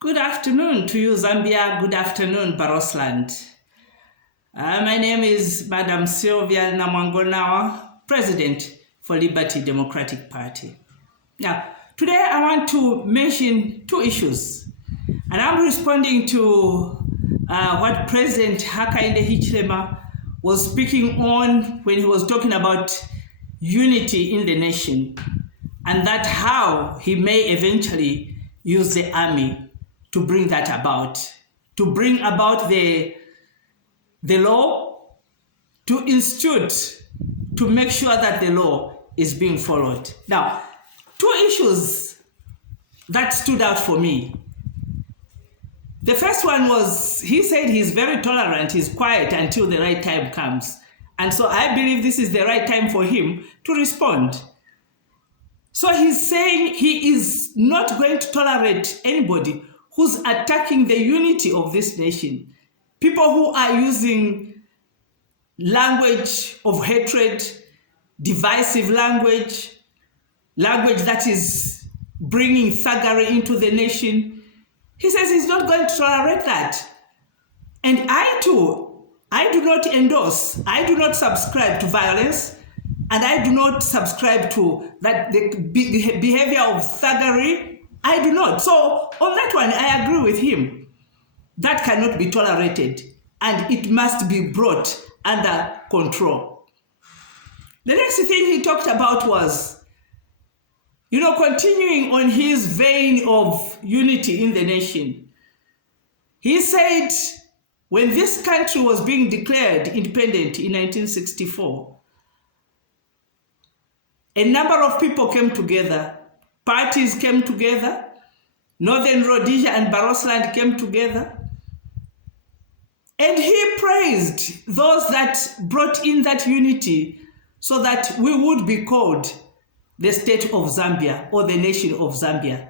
Good afternoon to you, Zambia. Good afternoon, Barosland. My name is Madam Sylvia Namwangonawa, President for Liberty Democratic Party. Now, today I want to mention two issues, and I'm responding to what President Hakainde Hichilema was speaking on when he was talking about unity in the nation, and that how he may eventually use the army to bring that about, to bring about the law, to institute, to make sure that the law is being followed. Now, two issues that stood out for me. The first one was, he said he's very tolerant, he's quiet until the right time comes. And so I believe this is the right time for him to respond. So he's saying he is not going to tolerate anybody who's attacking the unity of this nation. People who are using language of hatred, divisive language, language that is bringing thuggery into the nation. He says he's not going to tolerate that. And I too, I do not endorse, I do not subscribe to violence, and I do not subscribe to that the behavior of thuggery. I do not. So on that one, I agree with him. That cannot be tolerated, and it must be brought under control. The next thing he talked about was, continuing on his vein of unity in the nation. He said when this country was being declared independent in 1964, a number of people came together. Parties came together. Northern Rhodesia and Barosland came together. And he praised those that brought in that unity so that we would be called the state of Zambia or the nation of Zambia.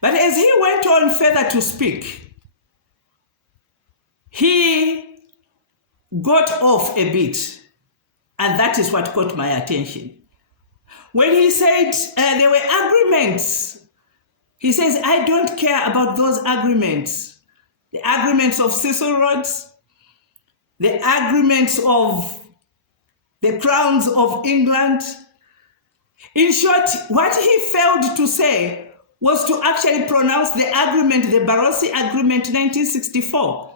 But as he went on further to speak, he got off a bit, and that is what caught my attention. When he said there were agreements, he says, I don't care about those agreements. The agreements of Cecil Rhodes, the agreements of the crowns of England. In short, what he failed to say was to actually pronounce the agreement, the Barossi Agreement 1964.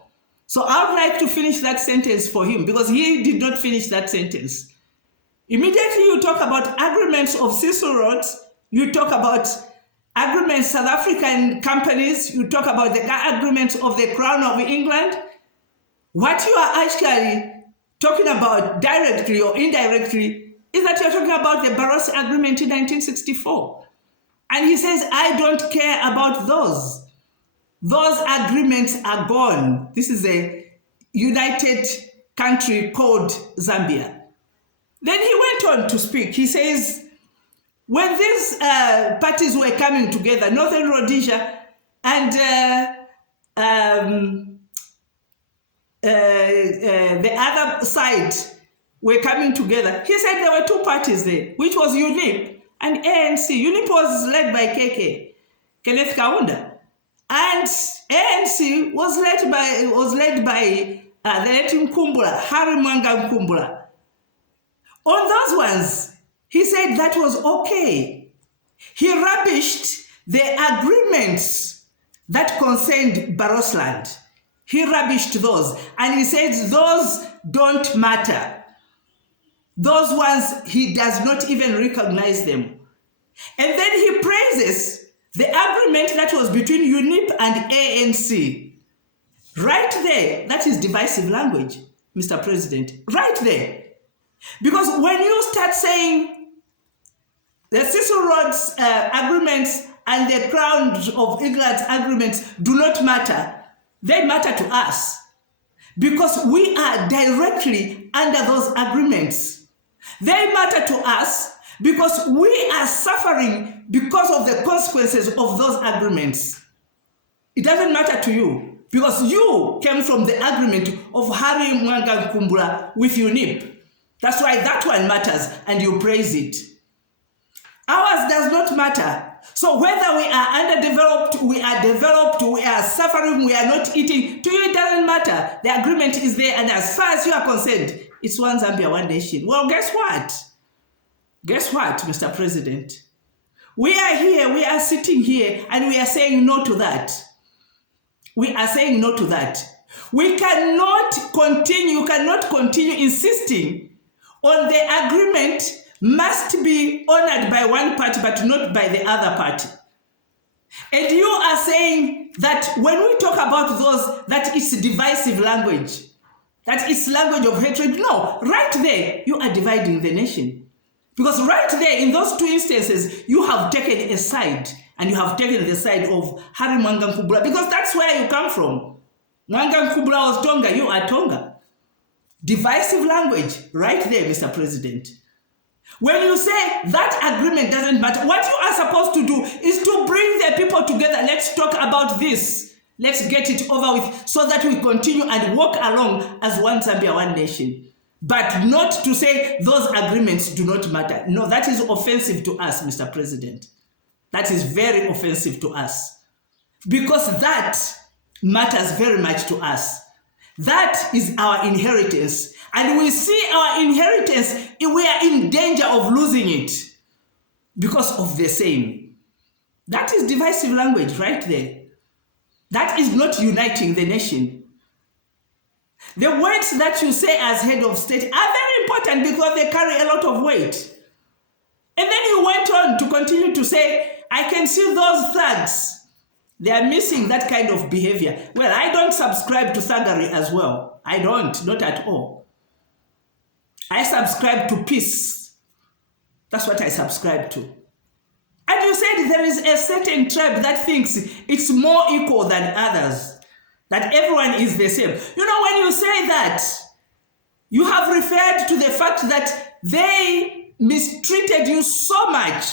So I would like to finish that sentence for him because he did not finish that sentence. Immediately you talk about agreements of Cecil Rhodes, you talk about agreements South African companies, you talk about the agreements of the Crown of England. What you are actually talking about directly or indirectly is that you're talking about the Barossi Agreement in 1964. And he says, I don't care about those. Those agreements are gone. This is a united country called Zambia. Then he went on to speak. He says, when these parties were coming together, Northern Rhodesia and the other side were coming together, he said there were two parties there, which was UNIP and ANC. UNIP was led by Kenneth Kaunda, and ANC was led by the late Nkumbula, Harry Mwanga Nkumbula. On those ones, he said that was okay. He rubbished the agreements that concerned Barosland. He rubbished those. And he said those don't matter. Those ones, he does not even recognize them. And then he praises the agreement that was between UNIP and ANC. Right there, that is divisive language, Mr. President. Right there. Because when you start saying the Cecil Rhodes agreements and the Crown of England's agreements do not matter, they matter to us. Because we are directly under those agreements. They matter to us because we are suffering because of the consequences of those agreements. It doesn't matter to you because you came from the agreement of Harry Mwanga Nkumbula with UNIP. That's why that one matters and you praise it. Ours does not matter So whether we are underdeveloped, we are developed, we are suffering, we are not eating, to you it doesn't matter. The agreement is there, and as far as you are concerned, it's one Zambia, one nation. Well, guess what? Guess what, Mr. President? We are here, we are sitting here, and we are saying no to that. We are saying no to that. We cannot continue insisting on the agreement must be honored by one party but not by the other party. And you are saying that when we talk about those, that it's divisive language, that it's language of hatred. No, right there, you are dividing the nation. Because right there, in those two instances, you have taken a side, and you have taken the side of Harry Mwanga Nkubula, because that's where you come from. Mwanga Nkubula was Tonga, you are Tonga. Divisive language, right there, Mr. President. When you say that agreement doesn't matter, what you are supposed to do is to bring the people together. Let's talk about this. Let's get it over with so that we continue and walk along as one Zambia, one nation. But not to say those agreements do not matter. No, that is offensive to us, Mr. President. That is very offensive to us. Because that matters very much to us. That is our inheritance. And we see our inheritance, we are in danger of losing it because of the same. That is divisive language right there. That is not uniting the nation. The words that you say as head of state are very important because they carry a lot of weight. And then you went on to continue to say, I can see those thugs. They are missing that kind of behavior. Well, I don't subscribe to thuggery as well. I don't, not at all. I subscribe to peace. That's what I subscribe to. And you said there is a certain tribe that thinks it's more equal than others, that everyone is the same. You know, when you say that, you have referred to the fact that they mistreated you so much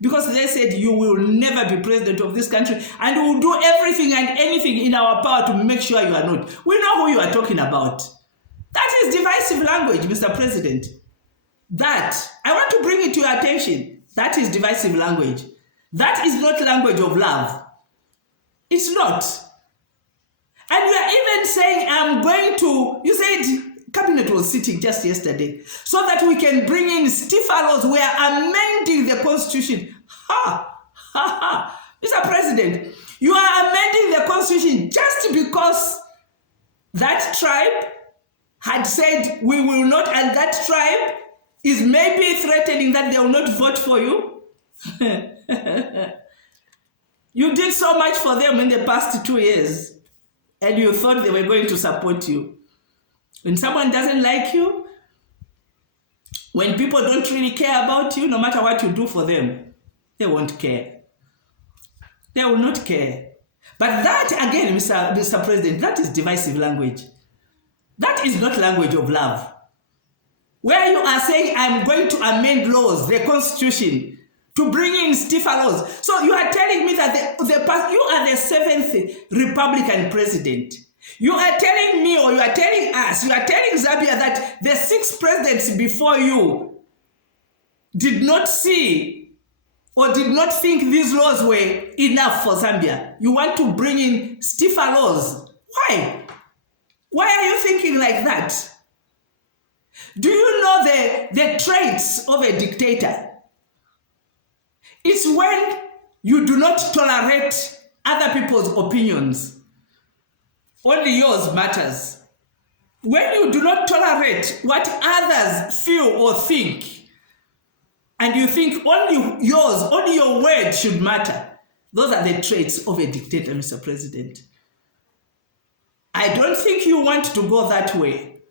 because they said you will never be president of this country and we will do everything and anything in our power to make sure you are not. We know who you are talking about. That is divisive language, Mr. President. That, I want to bring it to your attention. That is divisive language. That is not language of love. It's not. And you are even saying, I'm going to, you said, Cabinet was sitting just yesterday, so that we can bring in stiffer laws. We are amending the Constitution. Ha! Ha! Ha! Mr. President, you are amending the Constitution just because that tribe had said we will not, and that tribe is maybe threatening that they will not vote for you. You did so much for them in the past 2 years, and you thought they were going to support you. When someone doesn't like you, when people don't really care about you, no matter what you do for them, they won't care. They will not care. But that, again, Mr. President, that is divisive language. That is not language of love. Where you are saying, I'm going to amend laws, the Constitution, to bring in stiffer laws. So you are telling me that you are the 7th Republican president. You are telling me, or you are telling us, you are telling Zambia that the 6 presidents before you did not see or did not think these laws were enough for Zambia. You want to bring in stiffer laws. Why? Why are you thinking like that? Do you know the traits of a dictator? It's when you do not tolerate other people's opinions. Only yours matters. When you do not tolerate what others feel or think, and you think only yours, only your word should matter, those are the traits of a dictator, Mr. President. I don't think you want to go that way.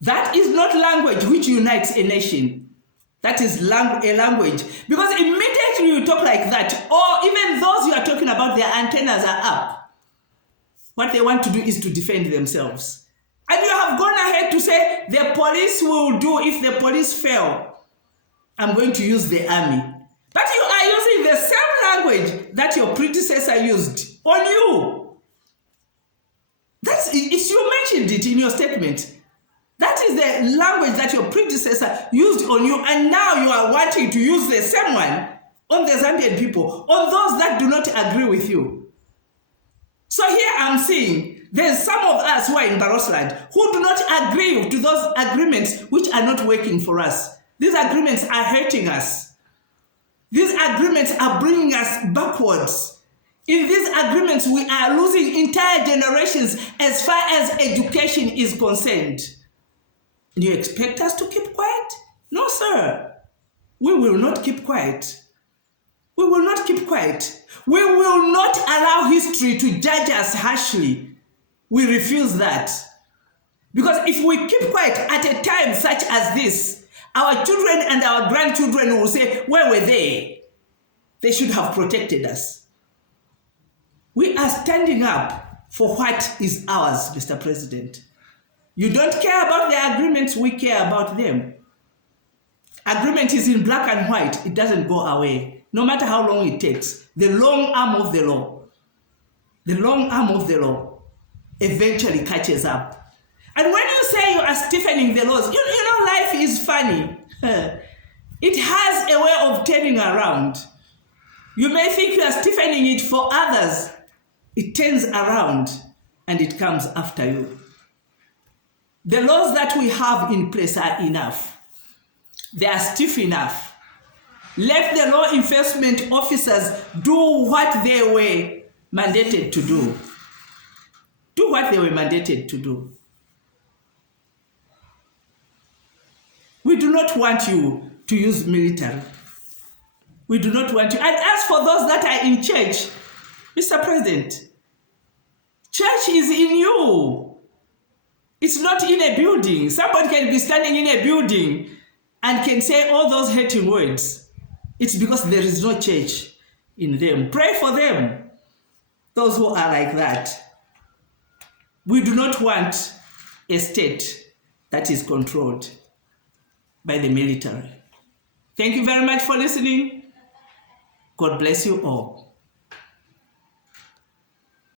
That is not language which unites a nation. That is a language. Because immediately you talk like that, or even those you are talking about, their antennas are up. What they want to do is to defend themselves. And you have gone ahead to say the police will do if the police fail. I'm going to use the army. But you are using the same language that your predecessor used on you. You mentioned it in your statement. That is the language that your predecessor used on you, and now you are wanting to use the same one on the Zambian people, on those that do not agree with you. So here I'm seeing there's some of us who are in Barosland who do not agree to those agreements which are not working for us. These agreements are hurting us. These agreements are bringing us backwards. In these agreements, we are losing entire generations as far as education is concerned. Do you expect us to keep quiet? No, sir. We will not keep quiet. We will not keep quiet. We will not allow history to judge us harshly. We refuse that. Because if we keep quiet at a time such as this, our children and our grandchildren will say, where were they? They should have protected us. We are standing up for what is ours, Mr. President. You don't care about the agreements, we care about them. Agreement is in black and white, it doesn't go away, no matter how long it takes. The long arm of the law, eventually catches up. And when you say you are stiffening the laws, you know life is funny. It has a way of turning around. You may think you are stiffening it for others. It turns around and it comes after you. The laws that we have in place are enough. They are stiff enough. Let the law enforcement officers do what they were mandated to do. Do what they were mandated to do. We do not want you to use military. We do not want you. And as for those that are in church, Mr. President, church is in you. It's not in a building. Somebody can be standing in a building and can say all those hating words. It's because there is no church in them. Pray for them, those who are like that. We do not want a state that is controlled by the military. Thank you very much for listening. God bless you all.